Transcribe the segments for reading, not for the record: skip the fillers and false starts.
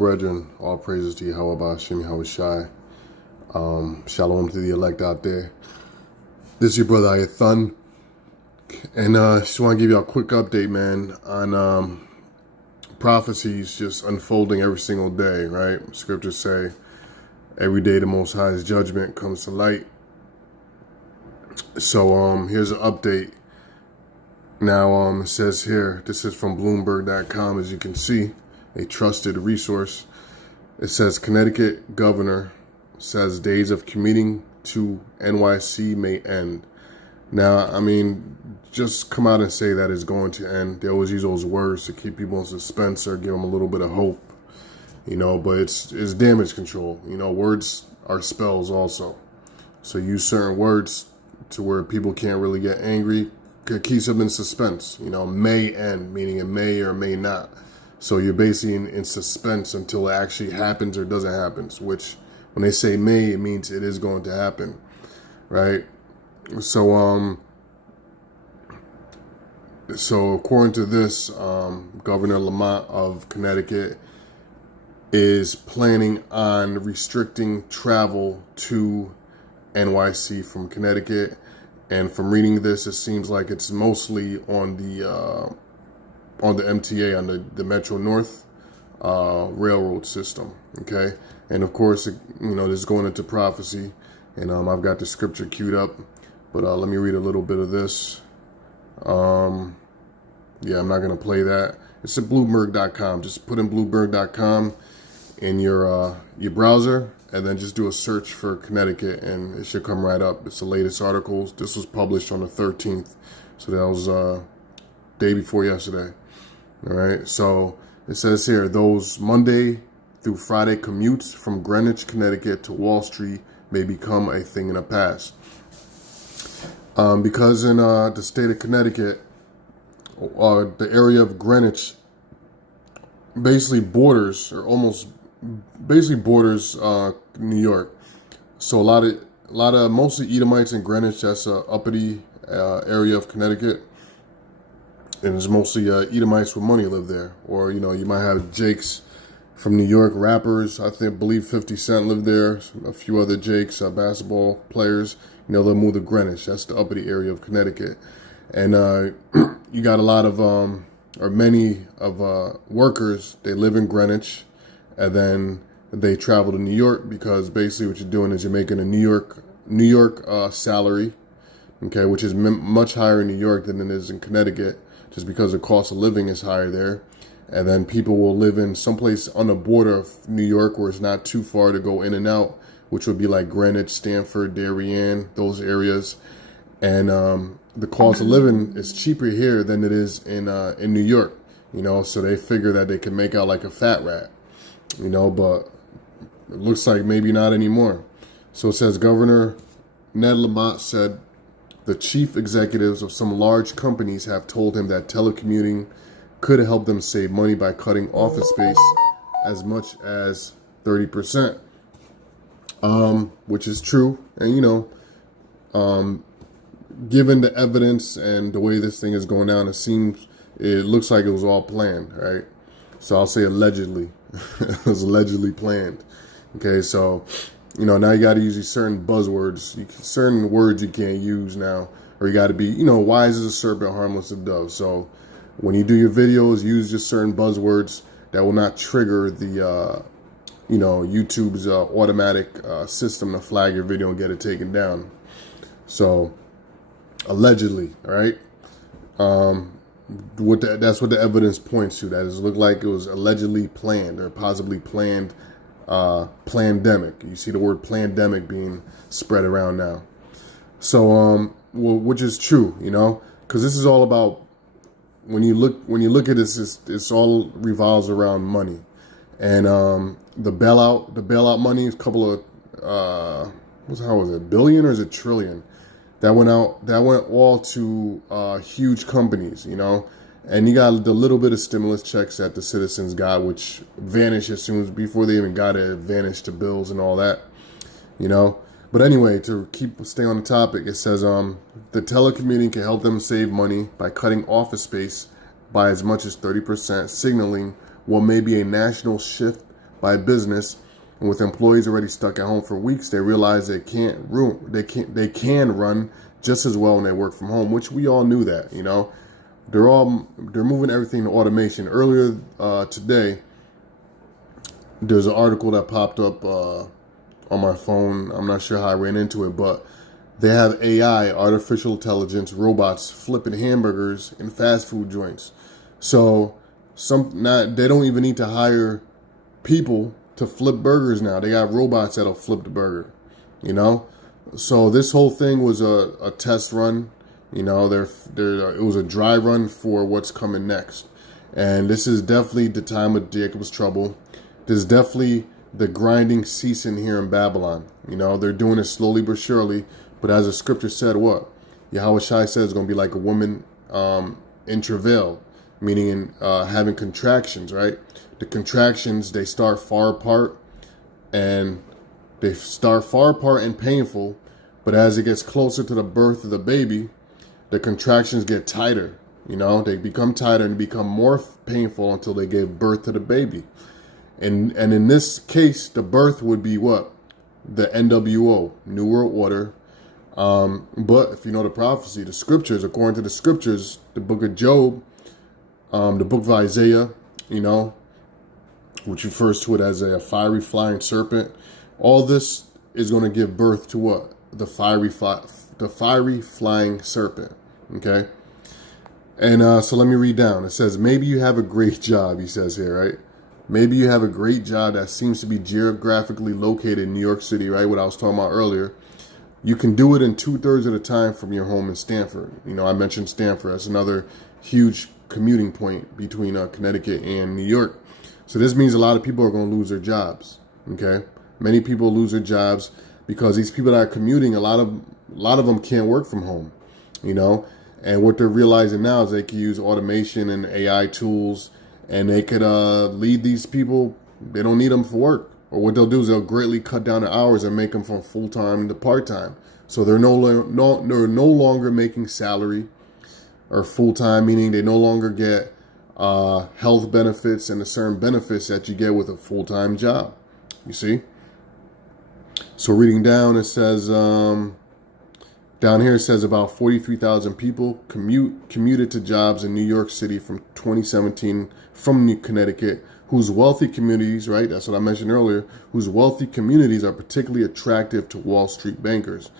brethren, all praises to Yahweh Hashem Yahushai. Shalom to the elect out there. This is your brother Ayathan. And just want to give you a quick update, man, on prophecies just unfolding every single day, right? Scriptures say every day the Most High's judgment comes to light. So here's an update. Now it says here, this is from Bloomberg.com, as you can see, a trusted resource. It says Connecticut governor says days of commuting to NYC may end. Now, I mean, just come out and say that it's going to end. They always use those words to keep people in suspense or give them a little bit of hope, you know, but it's damage control. You know, words are spells also. So use certain words to where people can't really get angry. It keeps them in suspense. You know, may end, meaning it may or may not. So you're basically in suspense until it actually happens or doesn't happen, which when they say may, it means it is going to happen, right? So according to this, Governor Lamont of Connecticut is planning on restricting travel to NYC from Connecticut. And from reading this, it seems like it's mostly on the MTA, on the Metro North railroad system, okay? And of course, you know, this is going into prophecy, and I've got the scripture queued up, but let me read a little bit of this. Yeah, I'm not going to play that. It's at Bloomberg.com. Just put in Bloomberg.com in your browser, and then just do a search for Connecticut, and it should come right up. It's the latest articles. This was published on the 13th, so that was day before yesterday. All right, so it says here, those Monday through Friday commutes from Greenwich, Connecticut to Wall Street may become a thing in the past. Because in the state of Connecticut, the area of Greenwich basically borders, or almost basically borders New York. So a lot of mostly Edomites in Greenwich. That's a uppity area of Connecticut. And it's mostly Edomites with money live there. Or, you know, you might have Jakes from New York, rappers. I believe 50 Cent lived there. A few other Jakes, basketball players. You know, they'll move to Greenwich. That's the uppity area of Connecticut. And you got a lot of, or many of workers, they live in Greenwich. And then they travel to New York, because basically what you're doing is you're making a New York salary, okay, which is much higher in New York than it is in Connecticut, just because the cost of living is higher there. And then people will live in someplace on the border of New York where it's not too far to go in and out, which would be like Greenwich, Stamford, Darien, those areas. And the cost of living is cheaper here than it is in New York, you know, so they figure that they can make out like a fat rat, you know, but it looks like maybe not anymore. So it says Governor Ned Lamont said the chief executives of some large companies have told him that telecommuting could help them save money by cutting office space as much as 30%, which is true. And, you know, given the evidence and the way this thing is going down, it looks like it was all planned, right? So I'll say allegedly. It was allegedly planned. Okay, so, you know, now you got to use these certain buzzwords, certain words you can't use now, or you got to be, you know, wise as a serpent, harmless as a dove. So when you do your videos, use just certain buzzwords that will not trigger the, you know, YouTube's automatic system to flag your video and get it taken down. So allegedly, all right? That's what the evidence points to. That is look like it was allegedly planned, or possibly planned pandemic. You see the word pandemic being spread around now. So which is true, you know, because this is all about, when you look at this, it's all revolves around money. And the bailout money is a couple of how was it, billion or is it trillion? That went all to huge companies, you know. And you got the little bit of stimulus checks that the citizens got, which vanished as soon as, before they even got it, vanished to bills and all that, you know. But anyway, to stay on the topic, it says the telecommuting can help them save money by cutting office space by as much as 30%, signaling what may be a national shift by business. And with employees already stuck at home for weeks, they realize they can run just as well when they work from home, which we all knew that, you know. They're moving everything to automation. Earlier today, there's an article that popped up on my phone. I'm not sure how I ran into it, but they have AI, artificial intelligence, robots flipping hamburgers in fast food joints. So they don't even need to hire people to flip burgers now. They got robots that'll flip the burger, you know? So this whole thing was a test run, you know, it was a dry run for what's coming next. And this is definitely the time of Jacob's trouble. There's definitely the grinding ceasing here in Babylon. You know, they're doing it slowly but surely. But as the scripture said, what? Yahweh Shai says it's going to be like a woman in travail, meaning having contractions, right? The contractions, they start far apart and painful, but as it gets closer to the birth of the baby, the contractions get tighter, you know, they become tighter and become more painful until they give birth to the baby. And in this case, the birth would be what? The NWO, New World Order. But if you know the prophecy, the scriptures, according to the scriptures, the book of Job, the book of Isaiah, you know, which refers to it as a fiery flying serpent. All this is going to give birth to what? The fiery flying serpent. Okay. And so let me read down. It says, maybe you have a great job, he says here, right? Maybe you have a great job that seems to be geographically located in New York City, right? What I was talking about earlier. You can do it in 2/3 of the time from your home in Stamford. You know, I mentioned Stamford. That's another huge commuting point between Connecticut and New York. So this means a lot of people are going to lose their jobs. Okay, many people lose their jobs because these people that are commuting, a lot of them can't work from home. You know, and what they're realizing now is they can use automation and AI tools, and they could lead these people. They don't need them for work. Or what they'll do is they'll greatly cut down the hours and make them from full-time to part-time. So they're no longer making salary or full-time, meaning they no longer get health benefits and the certain benefits that you get with a full-time job. You see? So reading down, it says, down here it says about 43,000 people commuted to jobs in New York City from 2017 from Connecticut, whose wealthy communities, right, that's what I mentioned earlier, whose wealthy communities are particularly attractive to Wall Street bankers.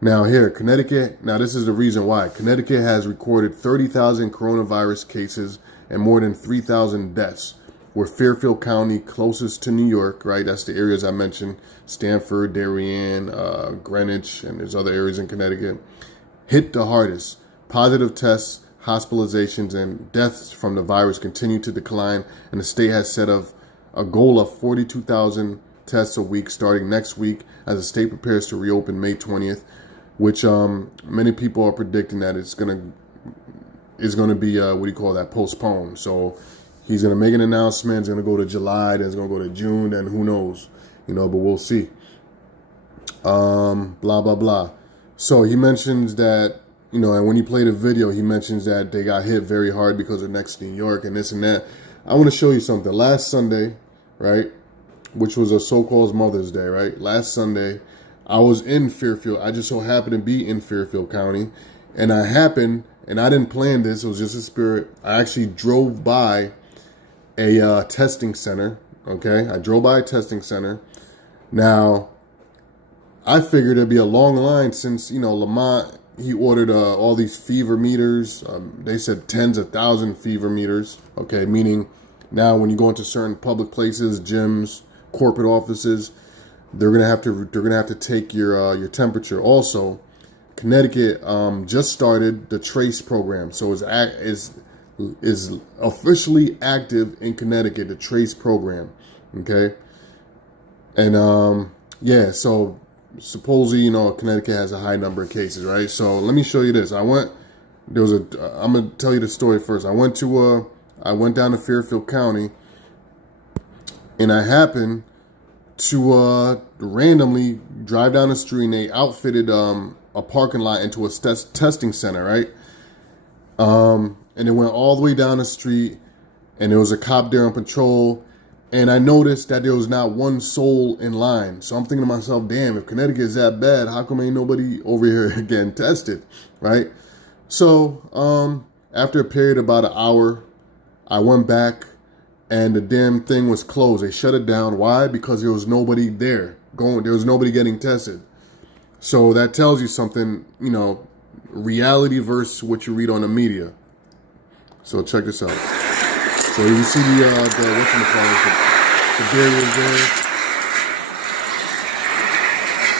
Now here, Connecticut, now this is the reason why. Connecticut has recorded 30,000 coronavirus cases and more than 3,000 deaths, where Fairfield County, closest to New York, right, that's the areas I mentioned, Stamford, Darien, Greenwich, and there's other areas in Connecticut, hit the hardest. Positive tests, hospitalizations, and deaths from the virus continue to decline, and the state has set a goal of 42,000 tests a week starting next week as the state prepares to reopen May 20th, which many people are predicting that it's gonna be postponed. So he's gonna make an announcement. It's gonna go to July, then it's gonna go to June, then who knows, you know? But we'll see. Blah blah blah. So he mentions that, you know, and when he played a video, he mentions that they got hit very hard because they're next to New York and this and that. I want to show you something. Last Sunday, right, which was a so-called Mother's Day, right? Last Sunday, I was in Fairfield. I just so happened to be in Fairfield County, and I didn't plan this. It was just a spirit. I actually drove by a testing center. Okay, I drove by a testing center. Now, I figured there'd be a long line since, you know, Lamont, he ordered all these fever meters. They said tens of thousands fever meters. Okay, meaning now when you go into certain public places, gyms, corporate offices, they're gonna have to take your temperature. Also, Connecticut just started the Trace program, so is officially active in Connecticut, the Trace program. Okay, and yeah, so supposedly, you know, Connecticut has a high number of cases, right? So let me show you this. I'm gonna tell you the story first. I went down to Fairfield County, and I happened to randomly drive down the street, and they outfitted a parking lot into a testing center, right? And it went all the way down the street, and there was a cop there on patrol, And I noticed that there was not one soul in line. So I'm thinking to myself, damn, if Connecticut is that bad, how come ain't nobody over here getting tested, right? So after a period of about an hour, I went back and the damn thing was closed. They shut it down. Why? Because there was nobody there there was nobody getting tested. So that tells you something, you know, reality versus what you read on the media. So check this out. So you see the whatchamacallit, the barriers there,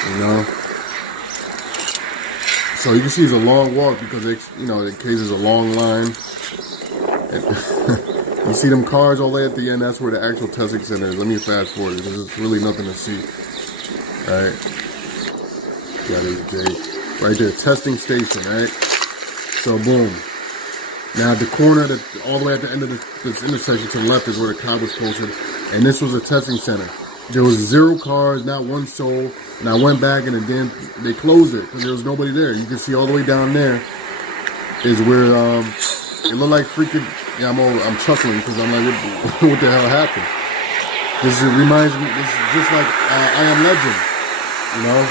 you know. So you can see it's a long walk because in case there's a long line. You see them cars all the way at the end. That's where the actual testing center is. Let me fast forward. There's really nothing to see. All right, got it, right there, testing station. Right. So boom. Now, at the corner, all the way at the end of this intersection to the left is where the cop was posted. And this was a testing center. There was 0 cars, not one soul. And I went back and they closed it because there was nobody there. You can see all the way down there is where it looked like freaking, yeah, I'm chuckling because I'm like, what the hell happened? This reminds me, this is just like I Am Legend, you know,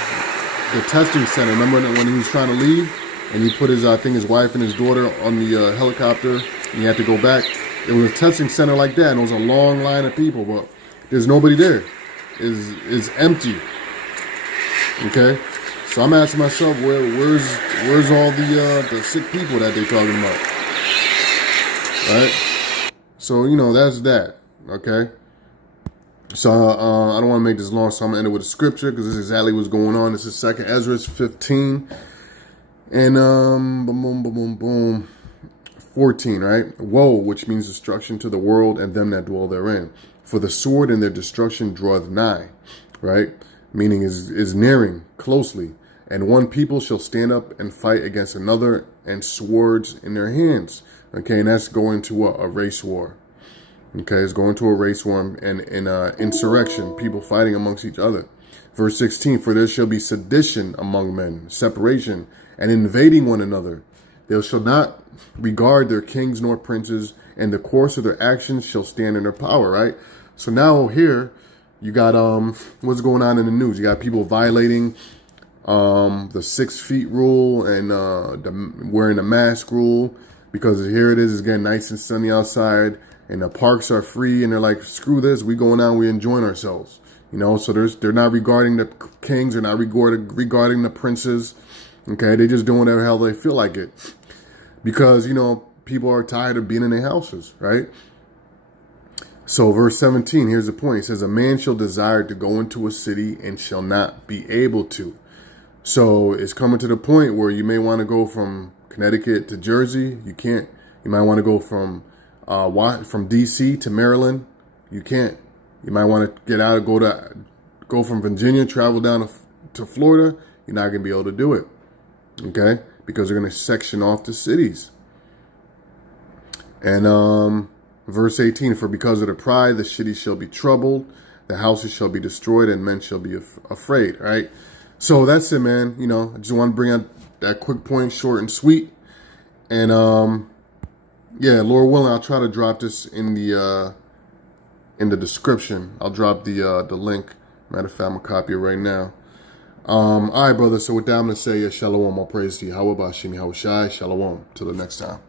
the testing center. Remember when he was trying to leave? And he put his wife and his daughter on the helicopter, and he had to go back. It was a testing center like that, and it was a long line of people, but there's nobody there. It's empty. Okay, so I'm asking myself, where's all the sick people that they're talking about? Right. So that's that. Okay. So I don't want to make this long, so I'm gonna end it with a scripture because this is exactly what's going on. This is 2 Ezra 15. And boom, boom, boom, boom, 14, right? Woe, which means destruction to the world and them that dwell therein. For the sword and their destruction draweth nigh, right? Meaning is nearing closely. And one people shall stand up and fight against another, and swords in their hands. Okay, and that's going to a race war. Okay, it's going to a race war and insurrection, people fighting amongst each other. Verse 16, for there shall be sedition among men, separation, and invading one another. They shall not regard their kings nor princes, and the course of their actions shall stand in their power, right? So now here, you got what's going on in the news. You got people violating the 6 feet rule and wearing the mask rule, because here it is, it's getting nice and sunny outside, and the parks are free, and they're like, screw this, we going out, we enjoying ourselves. So they're not regarding the kings, they're not regarding the princes. Okay, they just doing whatever the hell they feel like it. Because, people are tired of being in their houses, right? So verse 17, here's the point. It says, a man shall desire to go into a city and shall not be able to. So it's coming to the point where you may want to go from Connecticut to Jersey. You can't. You might want to go from DC to Maryland. You can't. You might want to get out and go from Virginia, travel down to Florida. You're not going to be able to do it. Okay? Because they're going to section off the cities. And verse 18, for because of the pride, the cities shall be troubled, the houses shall be destroyed, and men shall be afraid. Right? So that's it, man. I just want to bring out that quick point, short and sweet. And yeah, Lord willing, I'll try to drop this in the description. I'll drop the link. Matter of fact, I'm gonna copy it right now. All right, brother. So with that, I'm gonna say shalom. All praise to you. How about Shimi Hawashai? Shalom. Till the next time.